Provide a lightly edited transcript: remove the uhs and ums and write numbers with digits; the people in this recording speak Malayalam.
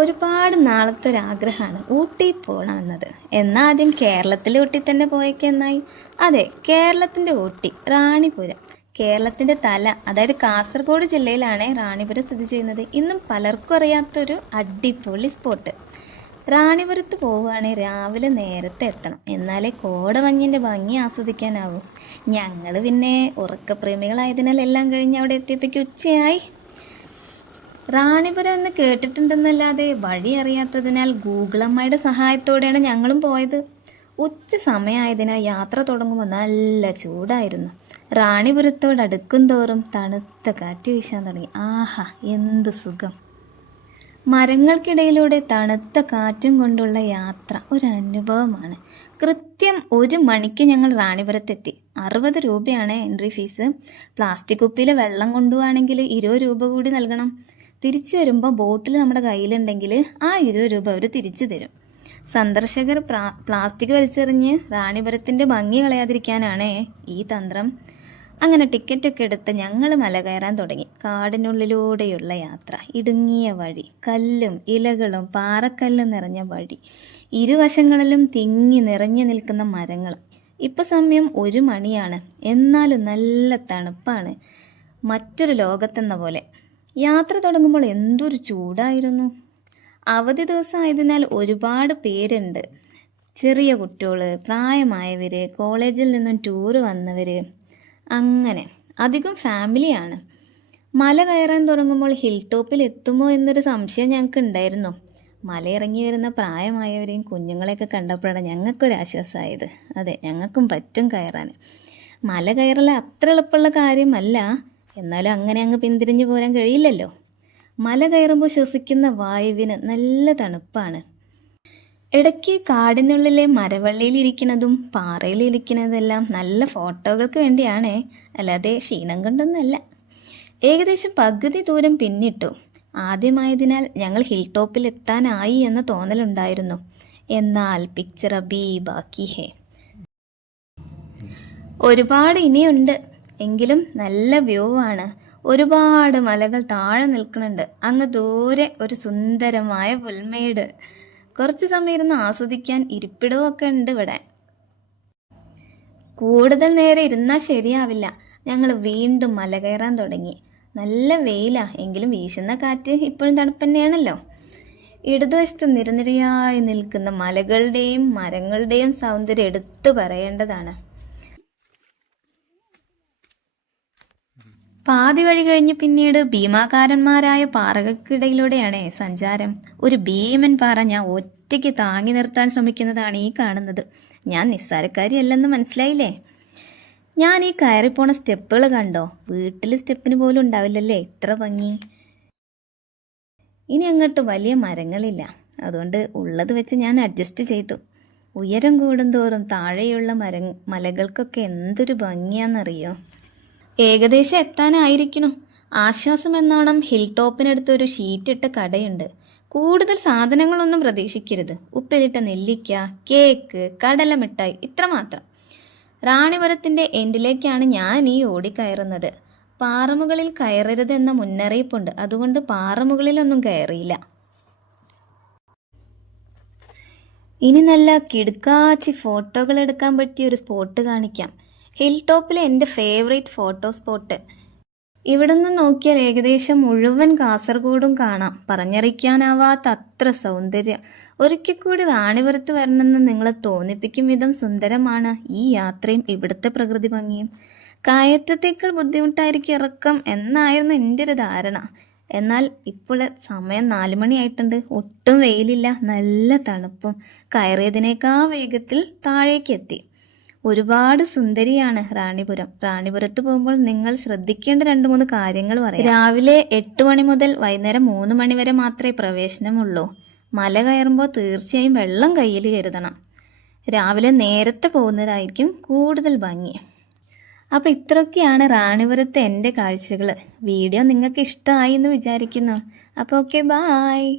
ഒരുപാട് നാളത്തെ ഒരാഗ്രഹമാണ് ഊട്ടി പോകണമെന്നത്. എന്നാൽ ആദ്യം കേരളത്തിലെ ഊട്ടി തന്നെ പോയേക്ക് എന്നായി. അതെ, കേരളത്തിൻ്റെ ഊട്ടി, റാണിപുരം. കേരളത്തിൻ്റെ തല, അതായത് കാസർഗോഡ് ജില്ലയിലാണ് റാണിപുരം സ്ഥിതി ചെയ്യുന്നത്. ഇന്നും പലർക്കും അറിയാത്തൊരു അടിപൊളി സ്പോട്ട്. റാണിപുരത്ത് പോവുകയാണെങ്കിൽ രാവിലെ നേരത്തെ എത്തണം, എന്നാലേ കോടമഞ്ഞിൻ്റെ ഭംഗി ആസ്വദിക്കാനാവും. ഞങ്ങൾ പിന്നെ ഉറക്കപ്രേമികളായതിനാൽ എല്ലാം കഴിഞ്ഞ് അവിടെ എത്തിയപ്പോഴേക്ക് ഉച്ചയായി. റാണിപുരം എന്ന് കേട്ടിട്ടുണ്ടെന്നല്ലാതെ വഴി അറിയാത്തതിനാൽ ഗൂഗിൾ അമ്മയുടെ സഹായത്തോടെയാണ് ഞങ്ങളും പോയത്. ഉച്ച സമയമായതിനാൽ യാത്ര തുടങ്ങുമ്പോൾ നല്ല ചൂടായിരുന്നു. റാണിപുരത്തോട് അടുക്കും തോറും തണുത്ത കാറ്റ് വീശാൻ തുടങ്ങി. ആഹാ, എന്ത് സുഖം! മരങ്ങൾക്കിടയിലൂടെ തണുത്ത കാറ്റും കൊണ്ടുള്ള യാത്ര ഒരു അനുഭവമാണ്. കൃത്യം 1 മണിക്ക് ഞങ്ങൾ റാണിപുരത്തെത്തി. 60 രൂപയാണ് എൻട്രി ഫീസ്. പ്ലാസ്റ്റിക് കുപ്പിയിൽ വെള്ളം കൊണ്ടുപോവാണെങ്കിൽ 20 രൂപ കൂടി നൽകണം. തിരിച്ചു വരുമ്പോൾ ബോട്ടിൽ നമ്മുടെ കയ്യിലുണ്ടെങ്കിൽ ആ 20 രൂപ അവർ തിരിച്ചു തരും. സന്ദർശകർ പ്ലാസ്റ്റിക് വലിച്ചെറിഞ്ഞ് റാണിപുരത്തിൻ്റെ ഭംഗി കളയാതിരിക്കാനാണ് ഈ തന്ത്രം. അങ്ങനെ ടിക്കറ്റൊക്കെ എടുത്ത് ഞങ്ങൾ മല കയറാൻ തുടങ്ങി. കാടിനുള്ളിലൂടെയുള്ള യാത്ര, ഇടുങ്ങിയ വഴി, കല്ലും ഇലകളും പാറക്കല്ലും നിറഞ്ഞ വഴി, ഇരുവശങ്ങളിലും തിങ്ങി നിറഞ്ഞു നിൽക്കുന്ന മരങ്ങൾ. ഇപ്പം സമയം 1 മണിയാണ്, എന്നാലും നല്ല തണുപ്പാണ്, മറ്റൊരു ലോകത്തെന്ന പോലെ. യാത്ര തുടങ്ങുമ്പോൾ എന്തൊരു ചൂടായിരുന്നു. അവധി ദിവസമായതിനാൽ ഒരുപാട് പേരുണ്ട്. ചെറിയ കുട്ടികൾ, പ്രായമായവർ, കോളേജിൽ നിന്നും ടൂറ് വന്നവർ, അങ്ങനെ അധികം ഫാമിലിയാണ്. മല കയറാൻ തുടങ്ങുമ്പോൾ ഹിൽ ടോപ്പിൽ എത്തുമോ എന്നൊരു സംശയം ഞങ്ങൾക്ക് ഉണ്ടായിരുന്നു. മലയിറങ്ങി വരുന്ന പ്രായമായവരെയും കുഞ്ഞുങ്ങളെയൊക്കെ കണ്ടപ്പോഴാണ് ഞങ്ങൾക്കൊരാശ്വാസമായത്. അതെ, ഞങ്ങൾക്കും പറ്റും കയറാൻ. മല കയറൽ അത്ര എളുപ്പമുള്ള കാര്യമല്ല, എന്നാലും അങ്ങനെ അങ്ങ് പിന്തിരിഞ്ഞു പോരാൻ കഴിയില്ലല്ലോ. മല കയറുമ്പോൾ ശ്വസിക്കുന്ന വായുവിന് നല്ല തണുപ്പാണ്. ഇടയ്ക്ക് കാടിനുള്ളിലെ മരവള്ളിയിലിരിക്കുന്നതും പാറയിലിരിക്കുന്നതെല്ലാം നല്ല ഫോട്ടോകൾക്ക് വേണ്ടിയാണ്, അല്ലാതെ ക്ഷീണം കൊണ്ടൊന്നല്ല. ഏകദേശം പകുതി ദൂരം പിന്നിട്ടു. ആദ്യമായതിനാൽ ഞങ്ങൾ ഹിൽ ടോപ്പിൽ എത്താനായി എന്ന തോന്നലുണ്ടായിരുന്നു. എന്നാൽ പിക്ചർ അബി ബാക്കി ഹേ. ഒരുപാട് ഇനിയുണ്ട്, എങ്കിലും നല്ല വ്യൂ ആണ്. ഒരുപാട് മലകൾ താഴെ നിൽക്കുന്നുണ്ട്. അങ്ങ് ദൂരെ ഒരു സുന്ദരമായ പുൽമേട്. കുറച്ച് സമയം ഇരുന്ന് ആസ്വദിക്കാൻ ഇരിപ്പിടവും ഒക്കെ ഉണ്ട് ഇവിടെ. കൂടുതൽ നേരം ഇരുന്നാൽ ശരിയാവില്ല. ഞങ്ങൾ വീണ്ടും മല കയറാൻ തുടങ്ങി. നല്ല വെയിലാ, എങ്കിലും വീശുന്ന കാറ്റ് ഇപ്പോഴും തണുപ്പ് തന്നെയാണല്ലോ. ഇടതുവശത്ത് നിരനിരയായി നിൽക്കുന്ന മലകളുടെയും മരങ്ങളുടെയും സൗന്ദര്യം എടുത്തു പറയേണ്ടതാണ്. പാതി വഴി കഴിഞ്ഞ് പിന്നീട് ഭീമാകാരന്മാരായ പാറകൾക്കിടയിലൂടെയാണ് സഞ്ചാരം. ഒരു ഭീമൻ പാറ ഞാൻ ഒറ്റയ്ക്ക് താങ്ങി നിർത്താൻ ശ്രമിക്കുന്നതാണ് ഈ കാണുന്നത്. ഞാൻ നിസ്സാരക്കാരിയല്ലെന്ന് മനസ്സിലായില്ലേ? ഞാൻ ഈ കയറിപ്പോണ സ്റ്റെപ്പുകൾ കണ്ടോ? വീട്ടിൽ സ്റ്റെപ്പിന് പോലും ഉണ്ടാവില്ലല്ലേ ഇത്ര ഭംഗി. ഇനി അങ്ങോട്ട് വലിയ മരങ്ങളില്ല, അതുകൊണ്ട് ഉള്ളത് വെച്ച് ഞാൻ അഡ്ജസ്റ്റ് ചെയ്തു. ഉയരം കൂടുന്തോറും താഴെയുള്ള മലകൾക്കൊക്കെ എന്തൊരു ഭംഗിയാണെന്നറിയോ? ഏകദേശം എത്താനായിരിക്കണം. ആശ്വാസം എന്നോണം ഹിൽ ടോപ്പിനടുത്തൊരു ഷീറ്റിട്ട കടയുണ്ട്. കൂടുതൽ സാധനങ്ങളൊന്നും പ്രതീക്ഷിക്കരുത്. ഉപ്പിലിട്ട നെല്ലിക്ക, കേക്ക്, കടലമിഠായി, ഇത്രമാത്രം. റാണിപുരത്തിൻ്റെ എൻഡിലേക്കാണ് ഞാൻ ഈ ഓടിക്കയറുന്നത്. പാറമുകളിൽ കയറരുത് എന്ന മുന്നറിയിപ്പുണ്ട്, അതുകൊണ്ട് പാറമുകളിലൊന്നും കയറിയില്ല. ഇനി നല്ല കിടുക്കാച്ചി ഫോട്ടോകൾ എടുക്കാൻ പറ്റിയ ഒരു സ്പോട്ട് കാണിക്കാം. ഹിൽ ടോപ്പിലെ എൻ്റെ ഫേവറേറ്റ് ഫോട്ടോ സ്പോട്ട്. ഇവിടെ നിന്ന് നോക്കിയാൽ ഏകദേശം മുഴുവൻ കാസർഗോഡും കാണാം. പറഞ്ഞറിയിക്കാനാവാത്ത അത്ര സൗന്ദര്യം. ഒരിക്കൽ കൂടി റാണിപുരത്ത് വരണമെന്ന് നിങ്ങളെ തോന്നിപ്പിക്കും വിധം സുന്ദരമാണ് ഈ യാത്രയും ഇവിടുത്തെ പ്രകൃതി ഭംഗിയും. കയറ്റത്തേക്കാൾ ബുദ്ധിമുട്ടായിരിക്കും ഇറക്കം എന്നായിരുന്നു എൻ്റെ ഒരു ധാരണ. എന്നാൽ ഇപ്പോൾ സമയം 4 മണിയായിട്ടുണ്ട്. ഒട്ടും വെയിലില്ല, നല്ല തണുപ്പും. കയറിയതിനേക്കാൾ വേഗത്തിൽ താഴേക്ക് എത്തി. ഒരുപാട് സുന്ദരിയാണ് റാണിപുരം. റാണിപുരത്ത് പോകുമ്പോൾ നിങ്ങൾ ശ്രദ്ധിക്കേണ്ട 2-3 കാര്യങ്ങൾ പറയാം. രാവിലെ 8 മണി മുതൽ വൈകുന്നേരം 3 മണി വരെ മാത്രമേ പ്രവേശനമുള്ളൂ. മല കയറുമ്പോൾ തീർച്ചയായും വെള്ളം കയ്യിൽ കരുതണം. രാവിലെ നേരത്തെ പോകുന്നതായിരിക്കും കൂടുതൽ ഭംഗി. അപ്പോൾ ഇത്രയൊക്കെയാണ് റാണിപുരത്തെ എൻ്റെ കാഴ്ചകൾ. വീഡിയോ നിങ്ങൾക്ക് ഇഷ്ടമായി എന്ന് വിചാരിക്കുന്നു. അപ്പോൾ ഓക്കെ, ബായ്.